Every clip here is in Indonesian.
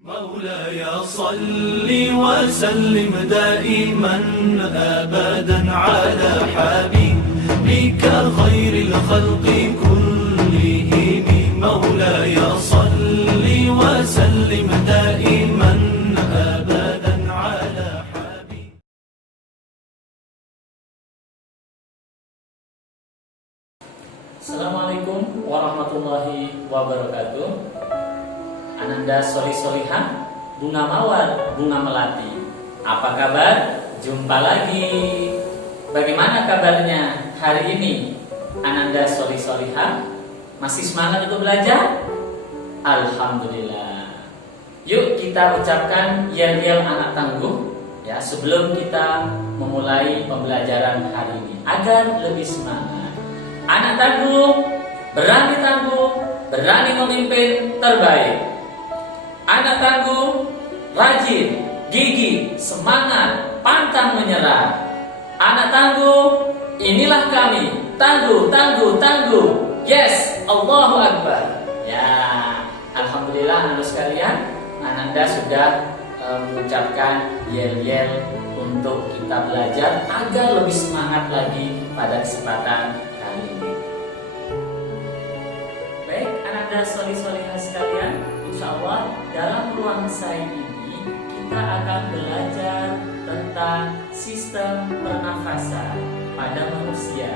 مولاي صل وسلم دائما أبدا على حبيبك خير الخلق كلهم مولاي صل وسلم دائما أبدا على حبيبك. Assalamualaikum warahmatullahi wabarakatuh. Ananda Soli Solihah, bunga mawar, bunga melati. Apa kabar? Jumpa lagi. Bagaimana kabarnya hari ini? Ananda Soli Solihah masih semangat untuk belajar? Alhamdulillah. Yuk kita ucapkan yel-yel anak tangguh ya sebelum kita memulai pembelajaran hari ini agar lebih semangat. Anak tangguh, berani memimpin terbaik. Anak tangguh, rajin, gigih, semangat, pantang menyerah. Anak tangguh, inilah kami. Tangguh. Yes, Allahu Akbar. Ya, Alhamdulillah anak sekalian, Ananda sudah mengucapkan yel-yel untuk kita belajar agar lebih semangat lagi pada kesempatan kali ini. Baik, Ananda Soli-Solihah sekalian, insya Allah dalam ruang saya ini kita akan belajar tentang sistem pernafasan pada manusia.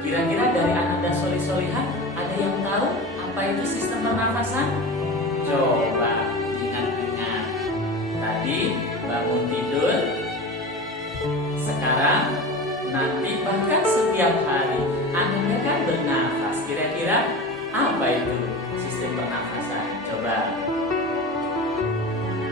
Kira-kira dari Ananda Soli-Solihah ada yang tahu apa itu sistem pernafasan? Coba ingat-ingat. Tadi bangun tidur, sekarang, nanti bahkan setiap hari Ananda kan bernafas. Kira-kira apa itu sistem pernafasan? Coba.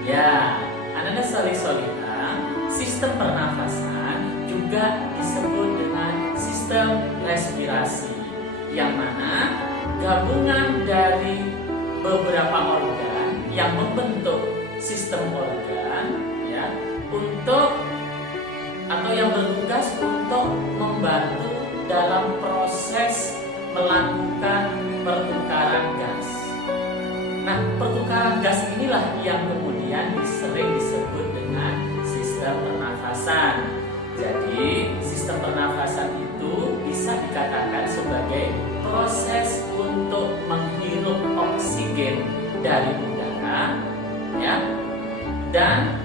Ya, Ananda Soli-Solihah, sistem pernafasan juga disebut dengan sistem respirasi, yang mana gabungan dari beberapa organ yang membentuk sistem organ ya untuk atau yang bertugas untuk membantu dalam proses melakukan pertukaran gas. Nah, pertukaran gas inilah yang kemudian sering disebut dengan sistem pernafasan. Jadi, sistem pernafasan itu bisa dikatakan sebagai proses untuk menghirup oksigen dari udara, ya, dan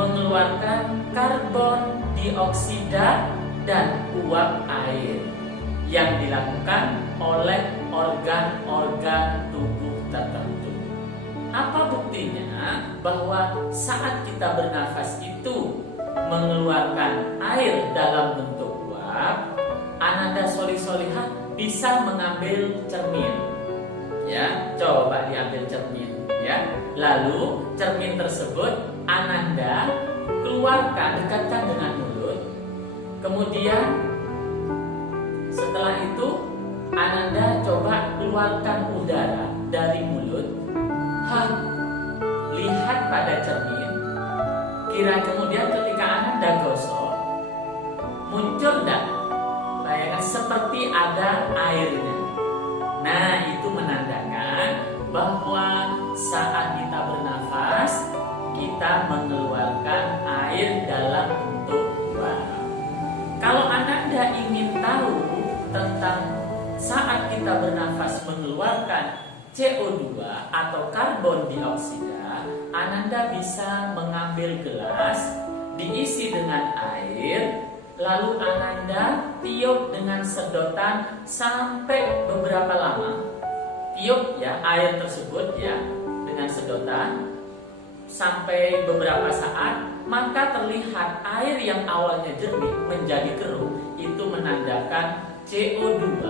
mengeluarkan karbon dioksida dan uap air yang dilakukan oleh organ-organ tubuh tertentu. Apa buktinya bahwa saat kita bernafas itu mengeluarkan air dalam bentuk uap? Ananda Soli-Solihah bisa mengambil cermin. Ya, coba diambil cermin, ya. Lalu cermin tersebut Ananda keluarkan, dekatkan dengan mulut. Kemudian setelah itu Ananda coba keluarkan udara dari mulut. Lihat pada cermin. Kemudian ketika Ananda gosok, muncul enggak bayangan seperti ada airnya. Nah, itu menandakan bahwa saat kita bernafas, kita mengeluarkan air dalam bentuk uap. Kalau Ananda ingin tahu tentang saat kita bernafas mengeluarkan CO2 atau karbon dioksida, Ananda bisa mengambil gelas, diisi dengan air, lalu Ananda tiup dengan sedotan sampai beberapa lama. Tiup ya air tersebut ya dengan sedotan sampai beberapa saat, maka terlihat air yang awalnya jernih menjadi keruh. Itu menandakan CO2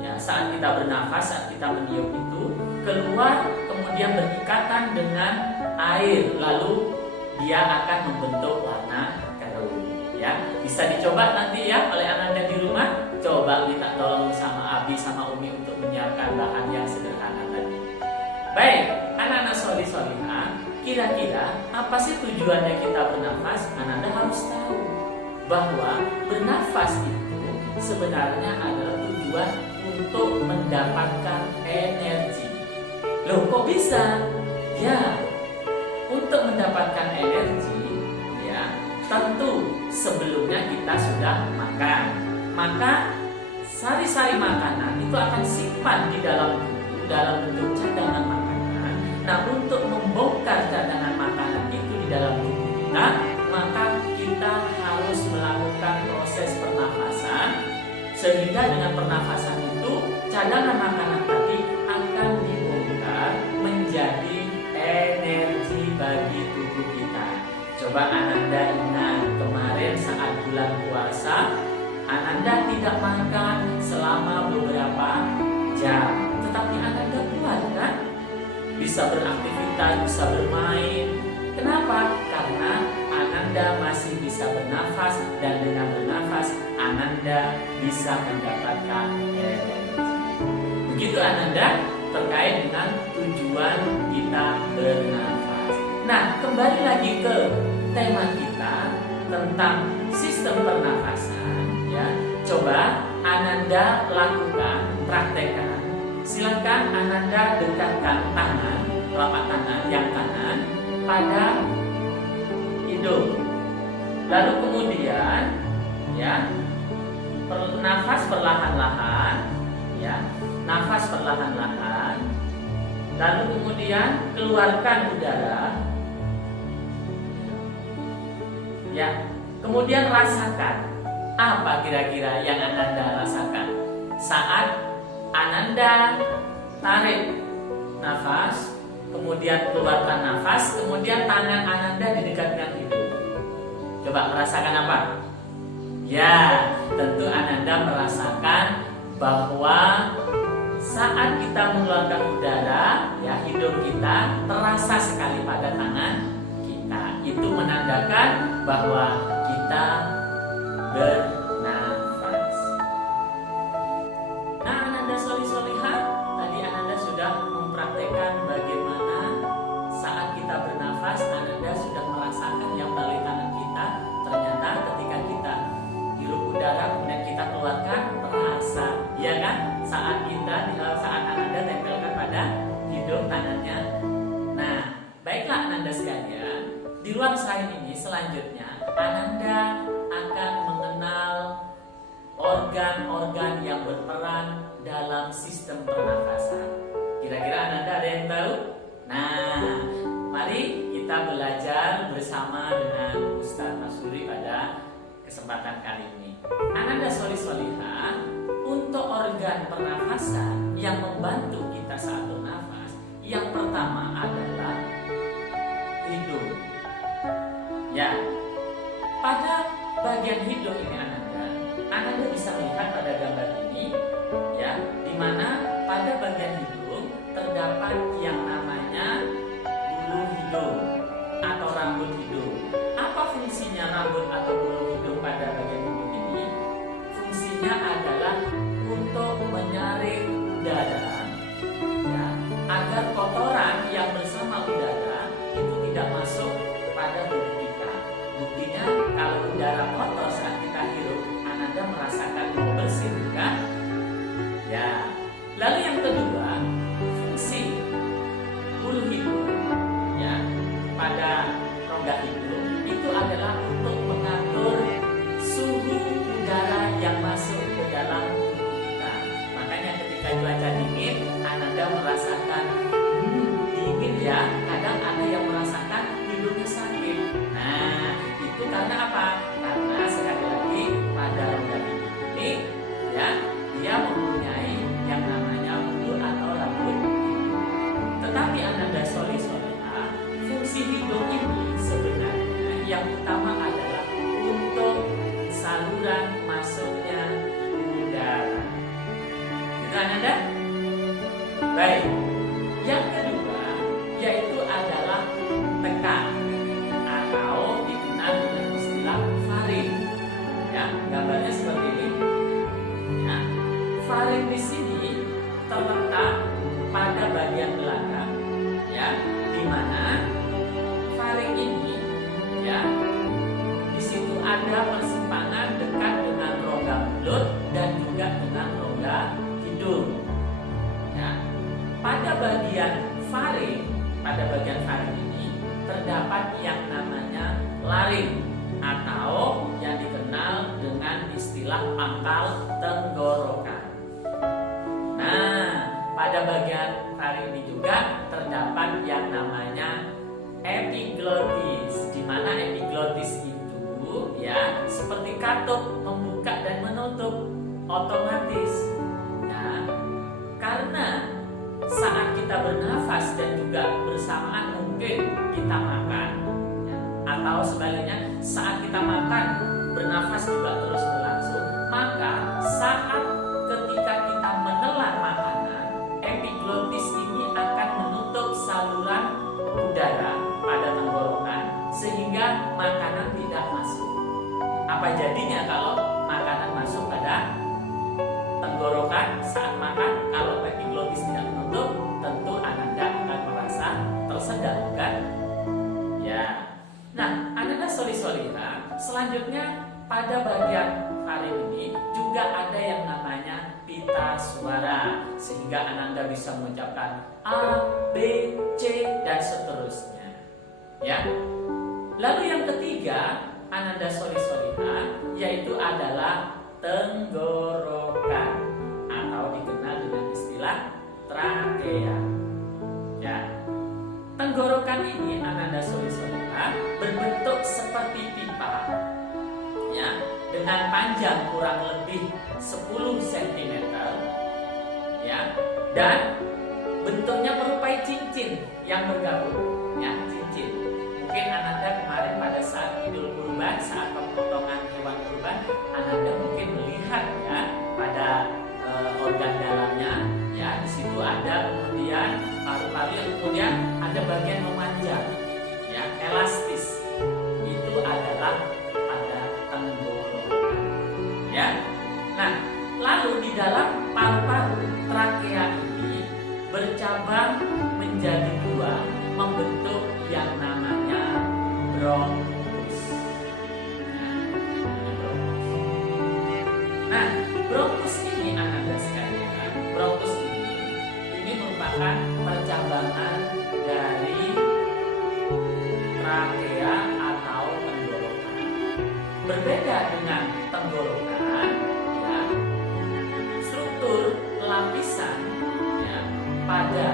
ya, saat kita bernafas, saat kita meniup itu keluar kemudian berikatan dengan air, lalu dia akan membentuk warna keruh ya. Bisa dicoba nanti ya oleh Ananda di rumah. Coba minta tolong sama Abi sama Umi untuk menyiapkan bahan yang sederhana tadi. Baik, anak-anak Soli-Solihah, kira-kira apa sih tujuannya kita bernafas? Ananda harus tahu bahwa bernafas itu sebenarnya adalah tujuan untuk mendapatkan energi. Loh, kok bisa? Ya, untuk mendapatkan energi, ya, tentu sebelumnya kita sudah makan. Maka sari-sari makanan itu akan simpan di dalam tubuh dalam bentuk cadangan makanan. Nah, untuk membongkar cadangan makanan itu di dalam tubuh kita, maka kita harus melakukan proses pernafasan, sehingga dengan pernafasan itu cadangan makanan tadi akan dibongkar menjadi energi bagi tubuh kita. Coba Ananda ingat kemarin saat bulan puasa, Ananda tidak makan selama beberapa jam, tetapi Ananda kuat kan? Bisa beraktivitas, bisa bermain. Kenapa? Karena Ananda masih bisa bernafas, dan dengan bernafas Ananda bisa mendapatkan energi. Begitu Ananda terkait dengan tujuan kita bernafas. Nah, kembali lagi ke tema kita tentang sistem pernafasan, ya. Coba Ananda lakukan, praktekkan. Silakan Ananda dekatkan tangan, telapak tangan yang kanan pada hidung. Lalu kemudian, ya, nafas perlahan-lahan, ya, nafas perlahan-lahan. Lalu kemudian keluarkan udara. Ya, kemudian rasakan apa kira-kira yang Ananda rasakan saat Ananda tarik nafas, kemudian keluarkan nafas, kemudian tangan Ananda didekatkan hidung. Coba merasakan apa? Ya, tentu Ananda merasakan bahwa saat kita mengeluarkan udara, ya, hidung kita terasa sekali pada tangan kita. Itu menandakan bahwa kita bernafas. Nah, Ananda solih-solihah, tadi Ananda sudah mempraktekkan bagaimana saat kita bernafas, Ananda sudah merasakan yang melalui tangan kita. Ternyata ketika kita hirup udara, kemudian kita keluarkan, terasa, ya kan? Saat Ananda tempelkan pada hidung tangannya. Nah, baiklah Ananda sekalian, di ruang slide ini selanjutnya Ananda akan mengenal organ-organ yang berperan dalam sistem pernafasan. Kira-kira Ananda ada yang tahu? Nah, mari kita belajar bersama dengan Ustaz Masuri pada kesempatan kali ini. Ananda solih-solihah, untuk organ pernafasan yang membantu kita saat bernafas, yang pertama adalah hidung. Ya, pada bagian hidung ini Ananda bisa melihat pada gambar ini, ya, di mana pada bagian hidung terdapat yang namanya bulu hidung atau rambut hidung. Apa fungsinya rambut atau bulu hidung pada bagian hidung ini? Fungsinya adalah untuk menyaring udara, ya, agar kotoran yang bersama udara itu tidak masuk pada tubuh kita. Buktinya kalau udara kotor saat kita hirup, Ananda merasakan bersih, kan? Ya. Lalu yang kedua, fungsi bulu hidung, ya, pada rongga hidung itu adalah untuk mengatur suhu udara yang masuk ke terdapat yang namanya laring atau yang dikenal dengan istilah pangkal tenggorokan. Nah, pada bagian laring ini juga terdapat yang namanya epiglottis, di mana epiglottis itu ya seperti katup membuka dan menutup otomatis. Ya, karena saat kita bernafas dan juga bersamaan mungkin kita makan, ya, atau sebaliknya saat kita makan bernafas juga terus berlangsung, maka saat ketika kita menelan makanan, epiglottis ini akan menutup saluran udara pada tenggorokan sehingga makanan tidak masuk. Apa jadinya kalau makanan masuk pada tenggorokan saat makan? Kalau epiglottis tidak menutup, tentu Ananda akan merasa tersendat, kan? Ya. Nah, Ananda solihah, selanjutnya pada bagian laring ini juga ada yang namanya pita suara, sehingga Ananda bisa mengucapkan A, B, C dan seterusnya. Ya. Lalu yang ketiga, Ananda solihah, yaitu adalah tenggorokan atau dikenal dengan istilah trakea. Ya. Tenggorokan ini Ananda solihah berbentuk seperti pipa. Ya, dengan panjang kurang lebih 10 cm. Ya. Dan bentuknya berupa cincin yang bergabung. Ya, cincin. Mungkin Ananda kemarin pada saat Idul Kurban, saat pemotongan hewan kurban, Ananda mungkin melihat ya pada organ dalamnya, ya di situ ada kemudian paru-paru yang kemudian ada bagian memanjang, ya elastis. Itu adalah pada tenggorokan. Ya. Nah, lalu di dalam paru-paru trakea ini bercabang menjadi dua, membentuk yang namanya bronkus. Nah, bronkus ini Ananda sekalian, bronkus ini merupakan percabangan dari trakea atau tenggorokan. Berbeda dengan tenggorokan, ya, struktur lapisan ya, pada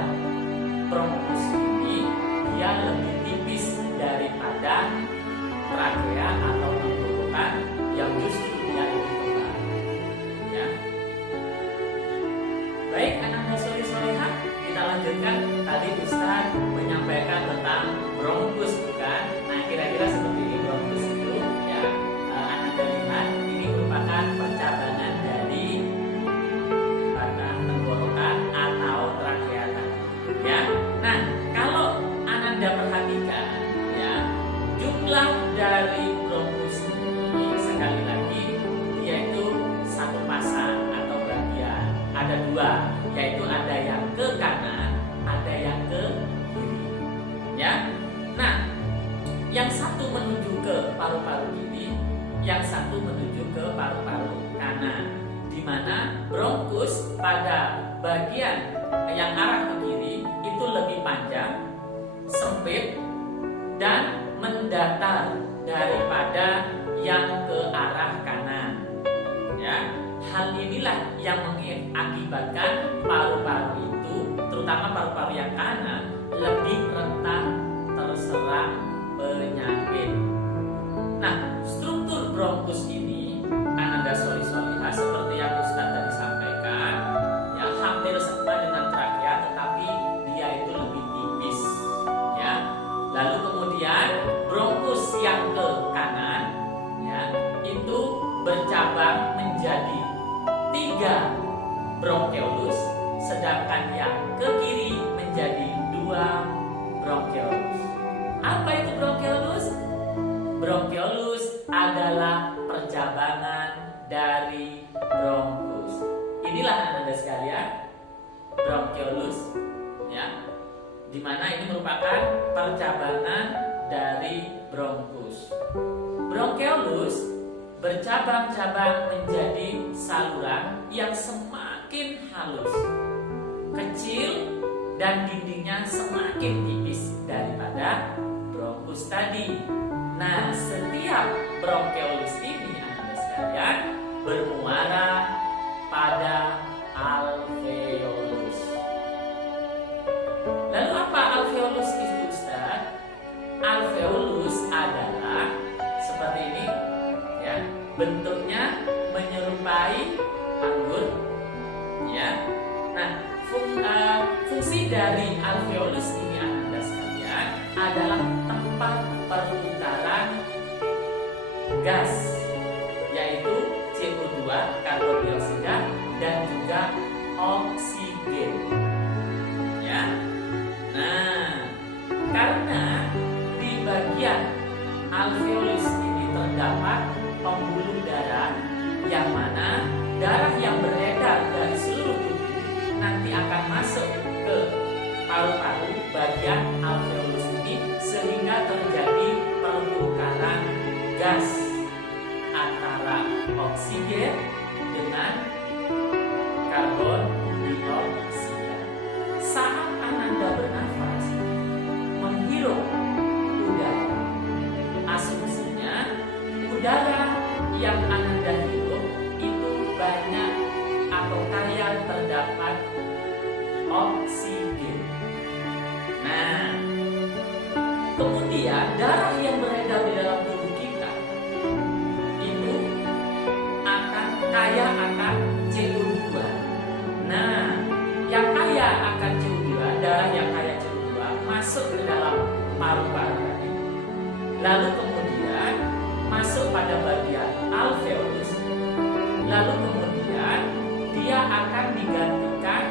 bronkus ini dia lebih tipis daripada trakea atau tenggorokan yang justru dia lebih tebal. Ya. Baik, Ananda solihah, kita lanjutkan. Tadi Ustaz menyampaikan tentang bronkus, bukan? Nah, kira-kira seperti ini bronkus itu, ya. Ananda lihat ini merupakan percabangan dari batang tenggorokan atau trakea tadi. Ya. Nah, kalau Ananda perhatikan, ya, jumlah dari bronkus ini sekali lagi yaitu satu pasang atau bagian. Ada dua, yaitu ada yang ke kanan, ada yang ke kiri. Ya. Nah, yang satu menuju ke paru-paru kiri, yang satu menuju ke paru-paru kanan. Di mana bronkus pada bagian yang arah ke kiri itu lebih panjang, sempit, dan mendatar daripada yang ke arah kanan. Ya, hal inilah yang mengakibatkan paru-paru itu, terutama paru-paru yang kanan, lebih rentan terserang penyakit. Nah, struktur bronkus ini Ananda solihah seperti yang Ustaz tadi sampaikan, ya hampir sama dengan trakea, tetapi dia itu lebih tipis. Ya, lalu kemudian bronkus yang ke kanan, ya itu bercabang menjadi 3 bronkeolus, sedangkan yang ke kiri menjadi 2 bronkeolus. Apa itu bronkeolus? Bronkeolus adalah percabangan dari bronkus. Inilah Ananda sekalian, bronkeolus, ya, di mana ini merupakan percabangan dari bronkus. Bronkeolus bercabang-cabang menjadi saluran yang semakin halus, kecil, dan dindingnya semakin tipis daripada bronkus bentuknya menyerupai anggur, ya. Nah, fungsi dari alveolus ini Anda sekalian adalah tempat pertukaran gas, yaitu CO2, karbon dioksida, dan juga oksigen, ya. Nah, karena di bagian alveolus ini terdapat pembuluh darah, yang mana darah yang beredar dari seluruh tubuh nanti akan masuk ke paru-paru bagian alveolus ini, sehingga terjadi pertukaran gas antara oksigen dengan karbon dioksida. Saat Ananda bernafas, menghirup udara, asumsinya udara yang Ananda hirup itu banyak atau kaya terdapat oksigen. Nah, kemudian darah yang beredar di dalam tubuh kita itu akan kaya akan CO2. Nah, yang kaya akan CO2, darah yang kaya CO2 masuk ke dalam paru-paru tadi. Lalu kemudian masuk pada bagian alveolus. Lalu kemudian dia akan digantikan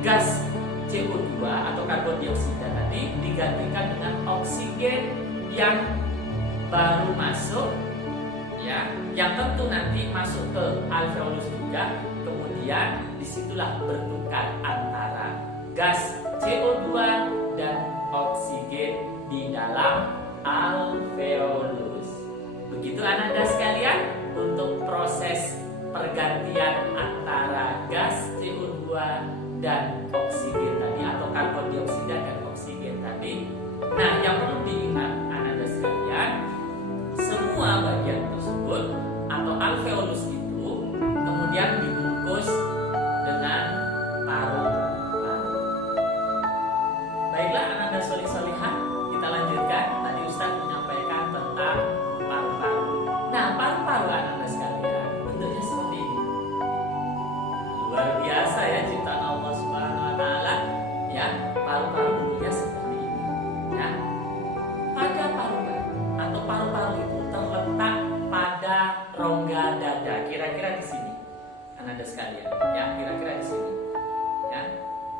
gas CO2 atau karbon dioksida tadi digantikan dengan oksigen yang baru masuk, ya, yang tentu nanti masuk ke alveolus juga. Kemudian disitulah bertukar antara gas CO2 dan oksigen di dalam alveolus. Begitu Ananda sekalian untuk proses pergantian antara gas CO2 dan oksigen tadi, atau karbon dioksida dan oksigen tadi. Nah, yang perlu diingat Ananda sekalian, semua bagian tersebut atau alveolus itu kemudian dibungkus dengan paru-paru. Baiklah Ananda solih-solihah, kita lanjutkan. Tadi Ustadz menyampaikan tentang paru-paru. Nah, paru-paru Ananda sekalian bentuknya seperti ini. Luar biasa ya ciptaan Allah Subhanahu wa taala, ya. Paru-paru bentuknya seperti ini, ya. Pada paru-paru atau paru-paru itu terletak pada rongga dada, kira-kira di sini. Ananda sekalian, ya, kira-kira di sini. Ya.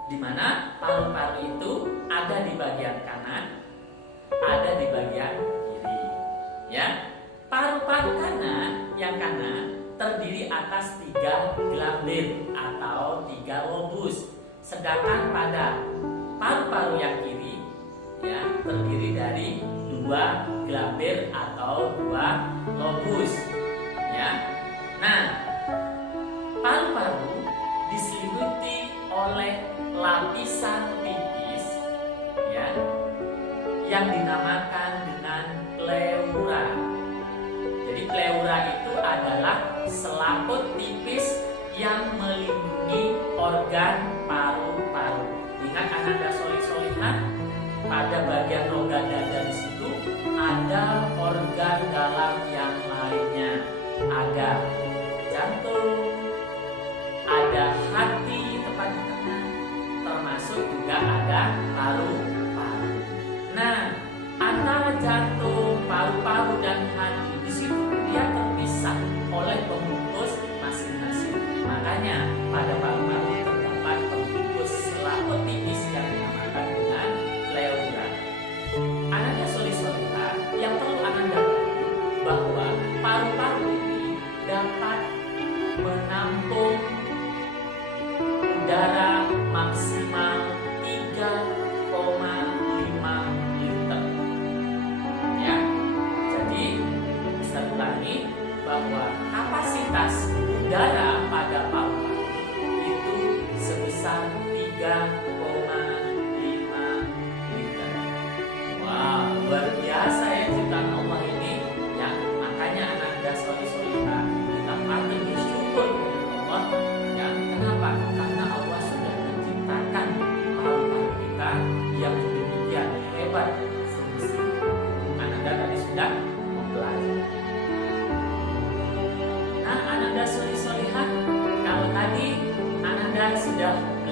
Di mana paru-paru itu ada di bagian kanan, ada di bagian kiri, ya. Paru-paru kanan, yang kanan terdiri atas 3 glambir atau 3 lobus, sedangkan pada paru-paru yang kiri, ya, terdiri dari 2 glambir atau 2 lobus, ya. Nah, paru-paru diselimuti oleh lapisan tipis, ya, yang dinamakan dengan pleura. Jadi pleura itu adalah selaput tipis yang melindungi organ paru-paru. Ingat Ananda solih-solihah, pada bagian rongga dada di situ ada organ dalam yang lainnya. Ada jantung, ada hati tepat di tengah, termasuk juga ada paru-paru. Nah, antara jantung, paru-paru dan hati di situ dia terpisah oleh pembungkus masing-masing. Makanya pada paru-paru terdapat pembungkus selaput tipis yang dinamakan dengan pleura. Ananda solih-solihah, yang perlu Ananda tahu bahwa paru-paru ini dapat menampung udara maksimal 3,5 liter. Ya, jadi bisa ulangi bahwa kapasitas udara pada paru-paru itu sebesar 3,5 liter. Wah, luar biasa ya ciptaan Allah ini. Ya, makanya Ananda solih-solihah, kita patut bersyukur kepada Allah. Ya, kenapa? Karena Allah sudah menciptakan paru-paru kita yang demikian hebat fungsi. Ananda tadi sudah mempelajari.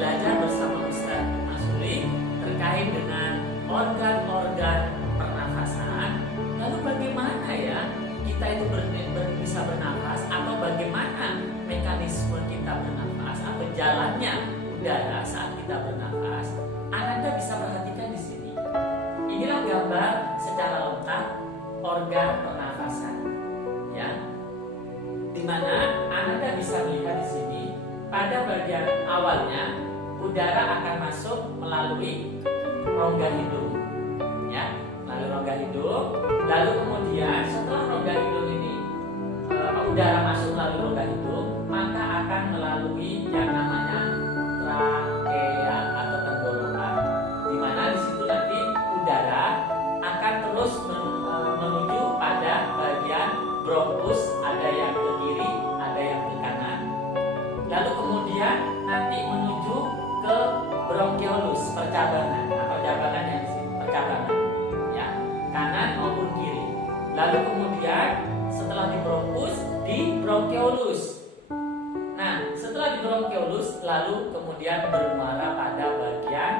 belajar bersama Ustaz Masuri terkait dengan organ-organ pernafasan. Lalu bagaimana ya kita itu bisa bernafas, atau bagaimana mekanisme kita bernafas atau jalannya udara saat kita bernafas. Anda bisa perhatikan di sini. Inilah gambar secara lengkap organ pernafasan, ya. Dimana Anda bisa melihat di sini pada bagian awalnya udara akan masuk melalui rongga hidung, ya, melalui rongga hidung. Lalu kemudian setelah rongga hidung ini udara masuk melalui rongga hidung, maka akan melalui yang namanya trakea atau tenggorokan, di mana di situ nanti udara akan terus menuju pada bagian bronkus, ada yang ke kiri, ada yang ke kanan. Lalu kemudian nanti menuju ke bronkiolus, percabangan atau jabangan yang di sini, percabangan, ya, kanan maupun kiri. Lalu kemudian setelah di bronkus, di bronkiolus. Nah, setelah di bronkiolus, lalu kemudian bermuara pada bagian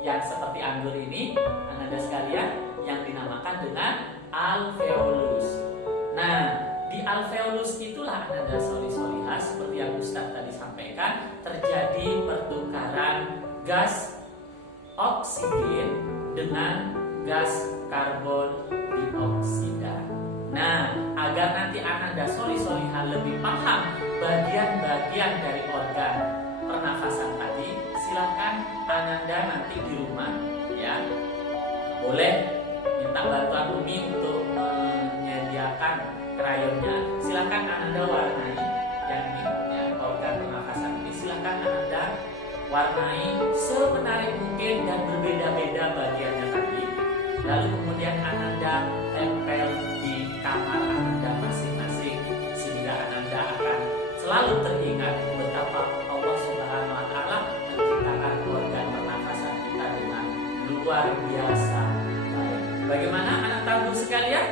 yang seperti anggur ini, Anda sekalian, yang dinamakan dengan alveolus. Nah, di alveolus itulah Anda solihah, seperti yang Ustadz tadi sampaikan, terjadi pertukaran gas oksigen dengan gas karbon dioksida. Nah, agar nanti Anda solihah lebih paham bagian-bagian dari organ pernafasan tadi, silakan Anda nanti di rumah, ya, boleh minta bantuan Umi untuk menyediakan krayonnya. Silakan Anda warnai yang ini, ya, organ pernafasan ini. Silakan Anda warnai semenarik mungkin dan berbeda-beda bagiannya tadi. Lalu kemudian Anda tempel di kamar Anda masing-masing, sehingga Anda akan selalu teringat betapa Allah Subhanahu wa Ta'ala menciptakan organ pernafasan kita dengan luar biasa baik. Bagaimana anak tahu sekalian?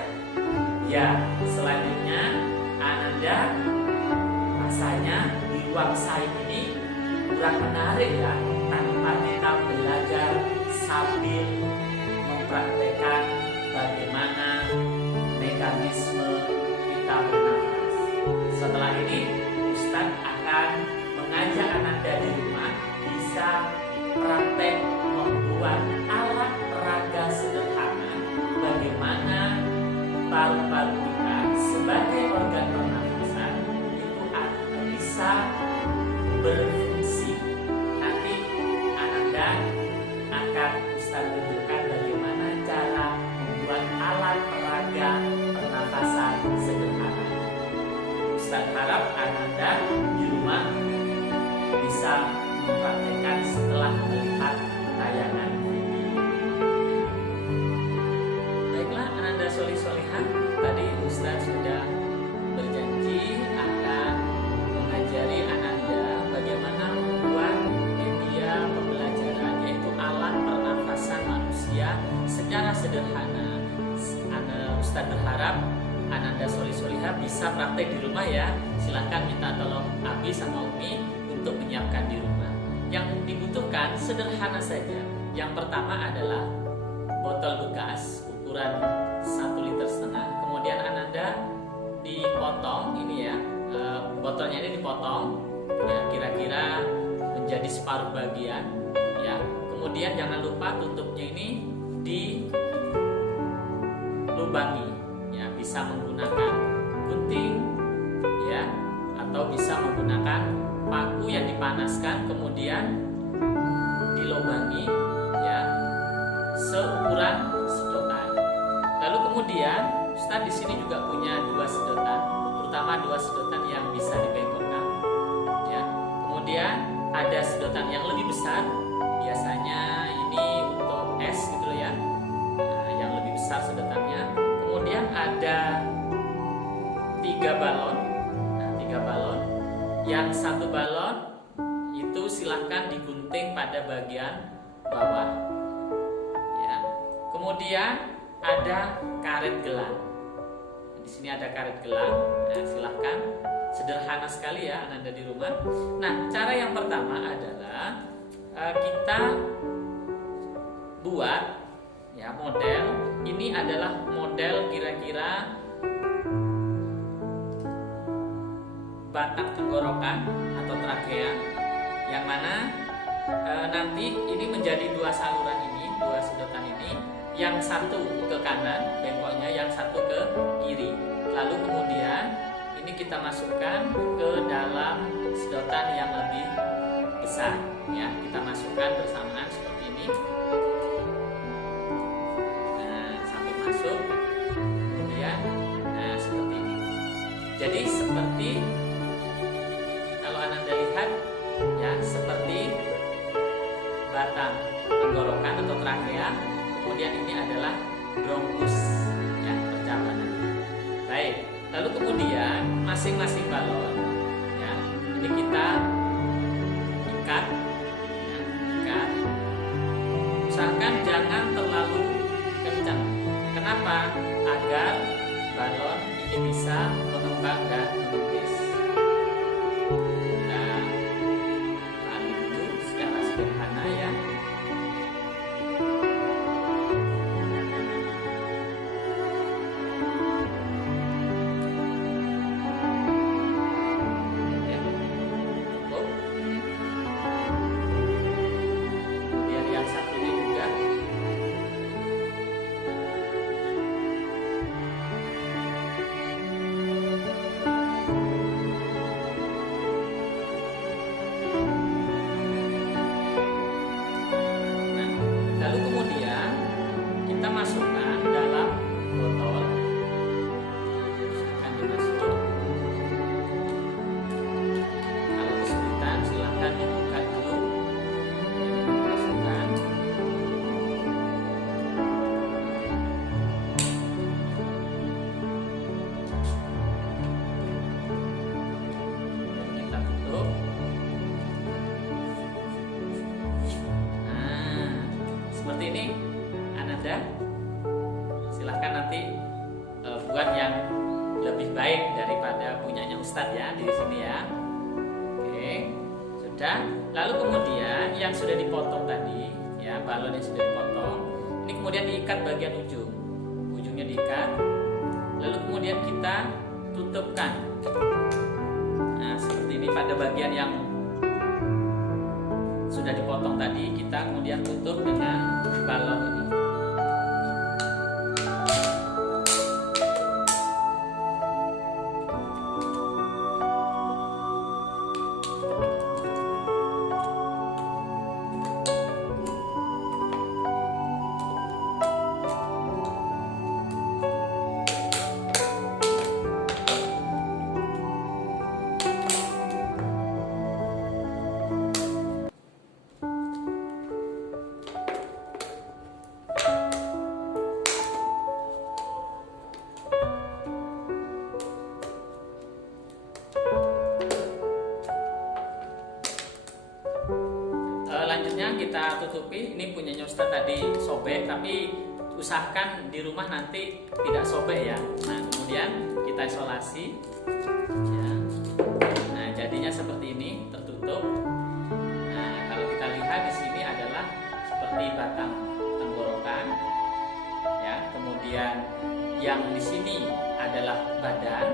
Ya, selanjutnya Anda rasanya di ruang sains ini kurang menarik ya, tanpa kita belajar sambil mempraktekkan bagaimana mekanisme kita bernafas. Setelah ini Ustadz akan mengajak Anda di rumah bisa praktek membuat alat peraga sederhana, bagaimana paru-paru kita sebagai organ pernafasan itu bisa berfungsi. Nanti Anda akan Ustadz tunjukkan bagaimana cara membuat alat peraga pernafasan sederhana. Ustadz harap Anda di rumah bisa mempraktekkan setelah melihat tayangan ini. Baiklah, Anda solihah, tadi Ustadz sudah berjanji akan mengajari Anda bagaimana membuat media pembelajaran, yaitu alat pernafasan manusia secara sederhana. Ustadz berharap Anda solihah bisa praktek di rumah ya. Silahkan minta tolong Abi sama Umi untuk menyiapkan di rumah. Yang dibutuhkan sederhana saja. Yang pertama adalah botol bekas ukuran 1,5 liter. Kemudian Anda dipotong ini ya, botolnya ini dipotong ya, kira-kira menjadi separuh bagian ya. Kemudian jangan lupa tutupnya ini dilubangi ya, bisa menggunakan gunting ya, atau bisa menggunakan paku yang dipanaskan kemudian dilubangi ya, seukuran sedotan. Lalu kemudian Ustadz di sini juga punya 2 sedotan, terutama 2 sedotan yang bisa dibengkokkan ya. Kemudian ada sedotan yang lebih besar, biasanya ini untuk es gitu ya, yang lebih besar sedotannya. Kemudian ada 3 balon. Nah, 3 balon. Yang 1 balon itu silahkan digunting pada bagian bawah. Ya. Kemudian ada karet gelang. Di sini ada karet gelang. Nah, silahkan. Sederhana sekali ya Anda di rumah. Nah, cara yang pertama adalah kita buat ya model. Ini adalah model kira-kira batang tenggorokan atau trakea, yang mana nanti ini menjadi dua saluran ini, dua sedotan ini, yang satu ke kanan bengkoknya, yang satu ke kiri. Lalu kemudian ini kita masukkan ke dalam sedotan yang lebih besar ya, kita masukkan bersamaan seperti ini. Nah, sampai masuk, kemudian nah seperti ini. Jadi seperti kalau Anda lihat ya, seperti batang tenggorokan atau trakea, kemudian ini adalah bronkus ya, percabangan. Baik, lalu kemudian masing-masing balon ya, ini kita ikat ya, ikat. Usahakan jangan terlalu kencang. Kenapa? Agar balon ini bisa mengembang dan menepis. Nah, itu secara sederhana ya. Lalu kemudian kita masukkan dalam botol. Akan dimasuk. Kalau kesulitan silahkan dibuka dulu. Masukkan. Dan kita tutup. Seperti ini, Ananda. Silahkan nanti buat yang lebih baik daripada punyanya Ustadz ya di sini ya. Oke, sudah. Lalu kemudian yang sudah dipotong tadi, ya balon yang sudah dipotong, ini kemudian diikat bagian ujung, ujungnya diikat. Lalu kemudian kita tutupkan. Nah, seperti ini pada bagian yang sudah dipotong tadi, kita kemudian tutup dengan balon ini. Selanjutnya kita tutupi. Ini punyanya Ustadz tadi sobek, tapi usahakan di rumah nanti tidak sobek ya. Nah, kemudian kita isolasi ya. Nah, jadinya seperti ini, tertutup. Nah, kalau kita lihat di sini adalah seperti batang tenggorokan ya. Kemudian yang di sini adalah badan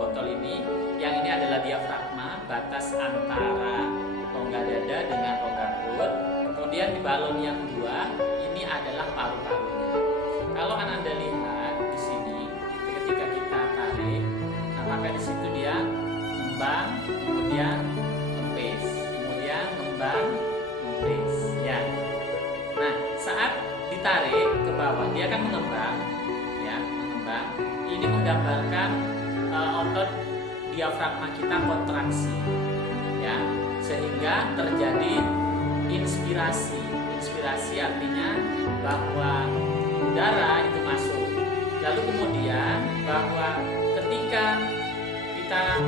botol ini, yang ini adalah diafragma, batas antara rongga dada dengan rongga perut. Kemudian di balon yang kedua ini adalah paru-parunya. Kalau Anda lihat di sini, ketika kita tarik, nah maka di situ dia ngembang, kemudian kempis, kemudian ngembang, kempis, ya. Nah, saat ditarik ke bawah dia akan mengembang, ya, mengembang. Ini menggambarkan otot diafragma kita kontraksi, ya, sehingga terjadi inspirasi. Inspirasi artinya bahwa udara itu masuk. Lalu kemudian bahwa ketika kita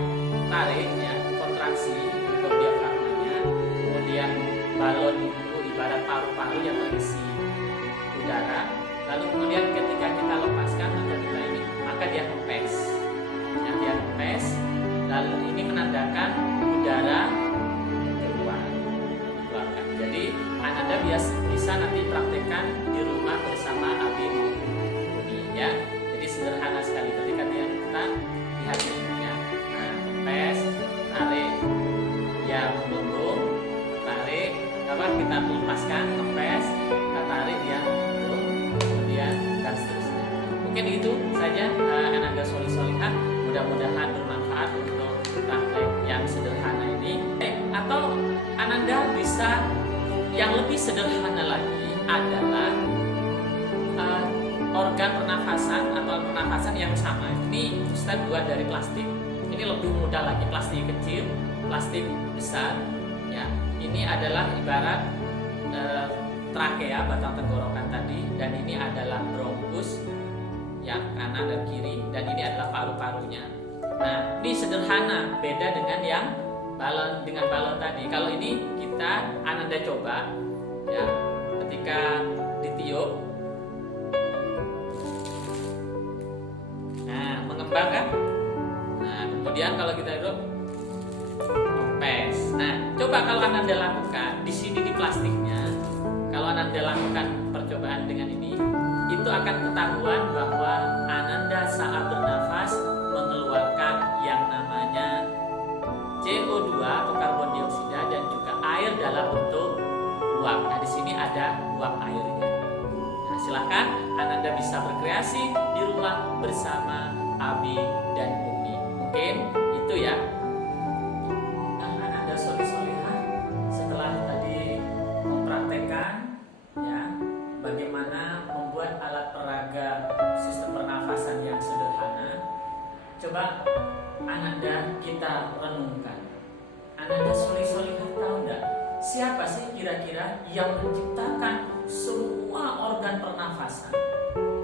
tarik ya, kontraksi untuk diafragmanya, kemudian balon itu ibarat paru-paru yang berisi udara. Lalu kemudian ketika kita lepaskan atau kita ini, maka dia kempes. Nah, dia kempes. Lalu ini menandakan udara keluarkan. Jadi Mungkin itu saja Ananda Solih Solihah. Mudah-mudahan bermanfaat untuk praktek yang sederhana ini. Atau Ananda bisa yang lebih sederhana lagi adalah organ pernafasan atau pernafasan yang sama. Ini Ustaz buat dari plastik. Ini lebih mudah lagi, plastik kecil, plastik besar. Ya, ini adalah ibarat trakea, batang tenggorokan tadi, dan ini adalah bronkus, ya, kanan dan kiri, dan ini adalah paru-parunya. Nah, ini sederhana, beda dengan yang balon tadi. Kalau ini kita Ananda coba, ya, ketika ditiup, nah mengembang kan. Nah kemudian kalau kita hidup kempes. Nah coba kalau Ananda lakukan di sini di plastiknya, kalau Ananda lakukan percobaan dengan ini, itu akan ketahuan bahwa Ananda saat bernafas mengeluarkan yang namanya CO2 atau karbon dioksida dan juga air dalam bentuk uap. Nah di sini ada uap airnya. Nah silahkan Ananda bisa berkreasi di rumah bersama Abi dan Umi. Mungkin itu ya. Nah Ananda Solih Solihah, setelah tadi mempraktekkan ya bagaimana membuat alat peraga sistem pernafasan yang sederhana, coba Ananda kita renungkan. Ananda Solih Solihah tahu enggak siapa sih kira-kira yang menciptakan semua organ pernafasan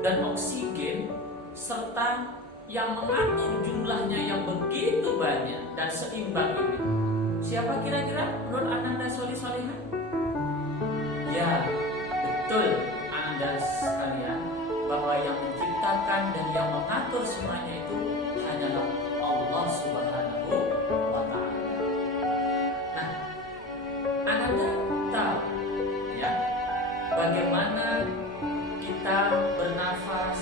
dan oksigen serta yang mengatur jumlahnya yang begitu banyak dan seimbang ini? Siapa kira-kira menurut Ananda Solih Solihah? Ya, betul Ananda sekalian, bahwa yang menciptakan dan yang mengatur semuanya itu hanyalah Allah Subhanahu wa Ta'ala. Nah, Ananda tahu ya bagaimana kita bernafas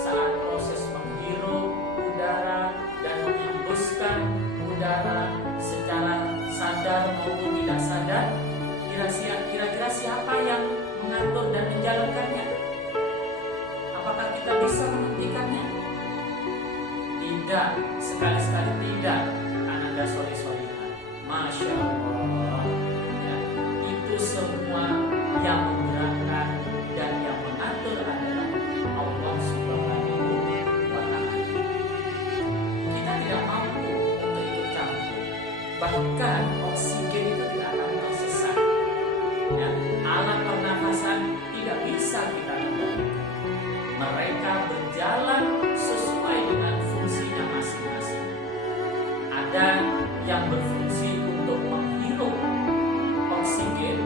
saat proses menghirup udara dan menghembuskan udara secara sadar maupun tidak sadar. Kira-kira siapa yang mengatur dan menjalankannya? Apakah kita bisa menghentikannya? Tidak, sekali-sekali tidak. Ananda Solih Solihah, Masya Allah ya, itu semua yang menggerakkan dan yang mengatur adalah Allah Subhanahu wa Ta'ala. Kita tidak mampu untuk ikut campur. Bahkan oksigen itu tidak akan tersesat ya. Alat pernafasan tidak bisa kita kendalikan. Mereka berjalan sesuai dengan fungsinya masing-masing. Ada yang berfungsi untuk menghirup oksigen,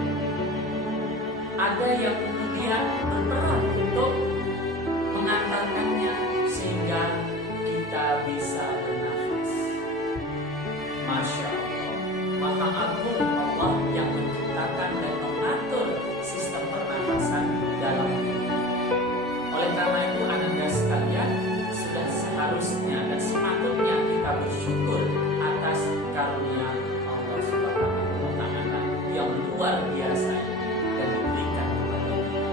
ada yang kemudian berperan untuk mengantarkannya sehingga kita bisa bernafas. Masya Allah, Maha Agung Allah yang menciptakan dan mengatur sistem pernafasan dalam tubuh. Oleh karena itu Ananda sekalian, sudah seharusnya dan sepatutnya kita bersyukur atas karunia Allah Subhanahu wa Ta'ala yang luar biasa dan diberikan kepada kita.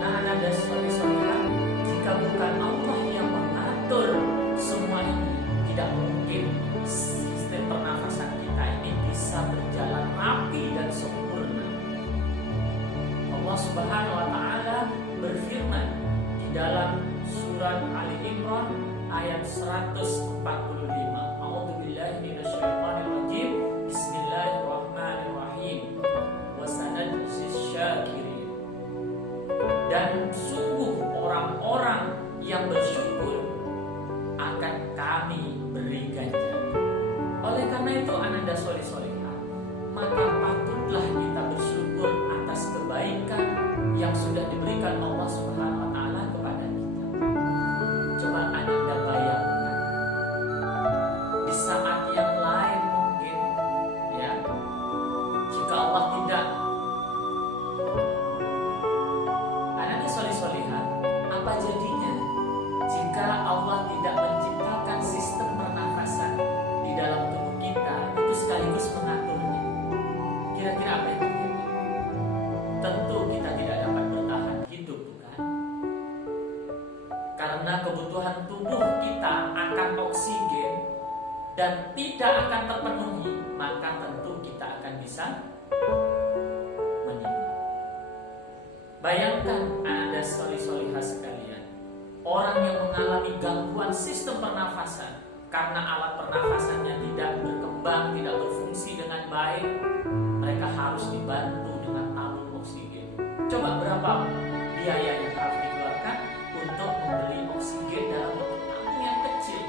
Nah Ananda Solih Solihah, jika bukan Allah yang mengatur semua ini, tidak mungkin sistem pernafasan kita ini bisa berjalan rapi dan sempurna. Allah Subhanahu wa Ta'ala berfirman di dalam surat Ali Imran ayat 145. A'udzubillahi minasyaitonir rajim. Bismillahirrahmanirrahim. Wasanajzis syakirin. Dan sungguh orang-orang yang bersyukur akan kami beri ganjaran. Oleh karena itu Ananda Solih Solihah, maka patutlah kita bersyukur atas kebaikan yang sudah diberikan Allah Subhanahu wa Ta'ala kepada kita. Coba Ananda bayangkan di saat yang lain mungkin ya, jika Allah tidak, Ananda Solih Solihah, apa jadinya jika Allah tidak menciptakan sistem pernafasan di dalam tubuh kita itu sekaligus mengaturnya? Kira-kira apa yang terjadi? Tentu kita tidak dapat bertahan hidup, bukan? Karena kebutuhan tubuh kita akan oksigen dan tidak akan terpenuhi, maka tentu kita akan bisa meninggal. Bayangkan Anda solihah sekalian, orang yang mengalami gangguan sistem pernafasan karena alat pernafasannya tidak berkembang, tidak berfungsi dengan baik, mereka harus dibantu dengan tabung oksigen. Coba berapa biaya yang harus dikeluarkan untuk membeli oksigen dalam bentuk tabung yang kecil?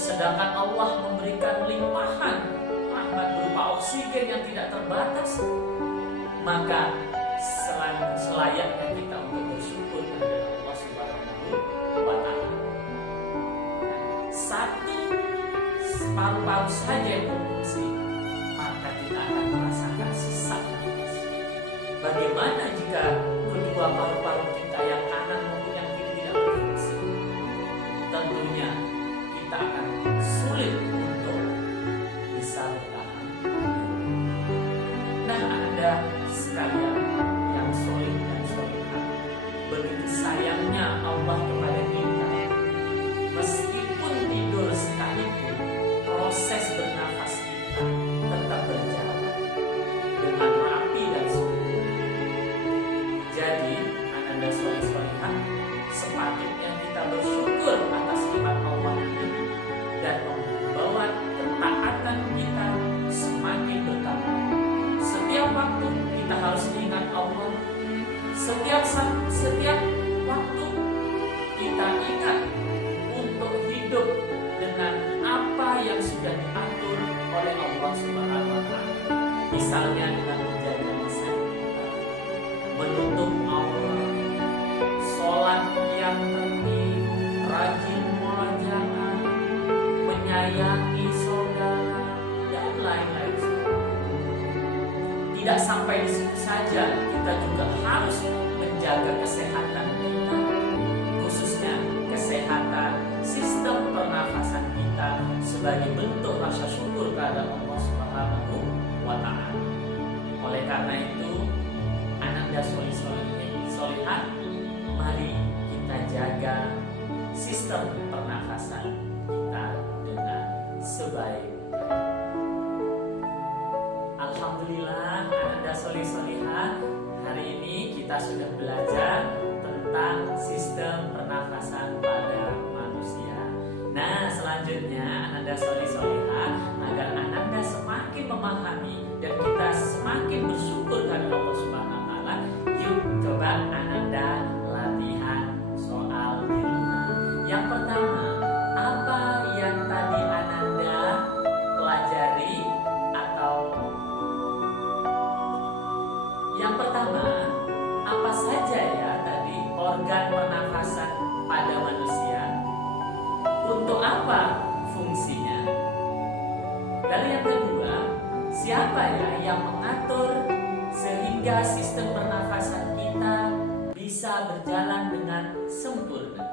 Sedangkan Allah memberikan limpahan rahmat berupa oksigen yang tidak terbatas, maka selayaknya kita untuk bersyukur kepada Allah Subhanahu wa Ta'ala. Satu paru-paru saja yang berfungsi, maka kita akan merasakan sesak nafas. Bagaimana jika kedua paru-paru kita yang kanan maupun yang kiri tidak berfungsi? Tentunya kita akan sulit untuk bisa bertahan. Nah, Anda sekalian yang soleh dan solehah, begitu sayangnya Allah kepada kita. Meskipun tidur sekalipun, proses bernafas kita tetap berjalan dengan rapi dan sempurna. Jadi, Anda soleh-solehah, sepatutnya kita bersyukur atas nikmat Allah ini dan membawa ketaatan kita semakin bertambah. Setiap waktu kita harus ingat Allah. Setiap waktu kita ingat untuk hidup dengan apa yang sudah diatur oleh Allah Subhanahu wa Ta'ala. Misalnya dengan menjaga lisan kita, menutup aurat, sholat yang tertib, rajin murojaah, menyayangi saudara, dan lain-lain. Tidak sampai di situ saja, kita juga harus menjaga kesehatan kita, khususnya kesehatan sistem pernafasan kita sebagai bentuk rasa syukur kepada Allah Subhanahu wa Ta'ala. Oleh karena itu, Ananda solihah, mari kita jaga sistem pernafasan kita dengan sebaik-baiknya. Alhamdulillah, Ananda solihah, hari ini kita sudah belajar tentang sistem pernafasan pada manusia. Nah, selanjutnya Ananda solihah, agar Ananda semakin memahami dan kita semakin bersyukur kepada Allah Subhanahu wa Ta'ala, yuk coba Ananda latihan soal di rumah. Yang pertama, apa yang tadi Ananda pelajari atau yang pertama, apa saja ya tadi organ pernafasan pada manusia? Untuk apa fungsinya? Lalu yang kedua, siapa ya yang mengatur sehingga sistem pernafasan kita bisa berjalan dengan sempurna?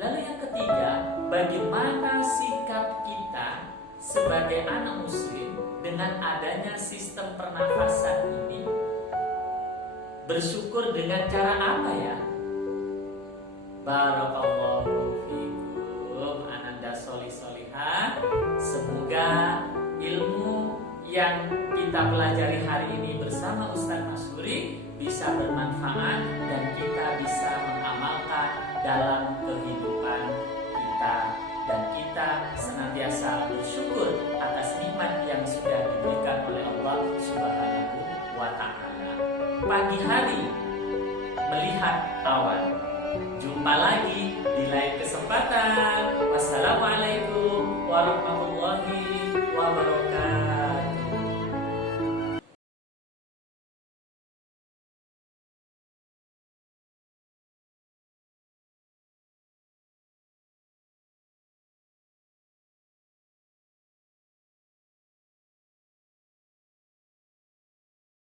Lalu yang ketiga, bagaimana sikap kita sebagai anak muslim dengan adanya sistem pernafasan ini? Bersyukur dengan cara apa ya? Barakallahu fikum Ananda solihah. Semoga ilmu yang kita pelajari hari ini bersama Ustaz Masyuri bisa bermanfaat dan kita bisa mengamalkan dalam kehidupan kita, dan kita senantiasa bersyukur atas nikmat yang sudah diberikan oleh Allah Subhanahu wa Ta'ala. Pagi hari melihat awan. Jumpa lagi di lain kesempatan. Wassalamualaikum warahmatullahi wabarakatuh.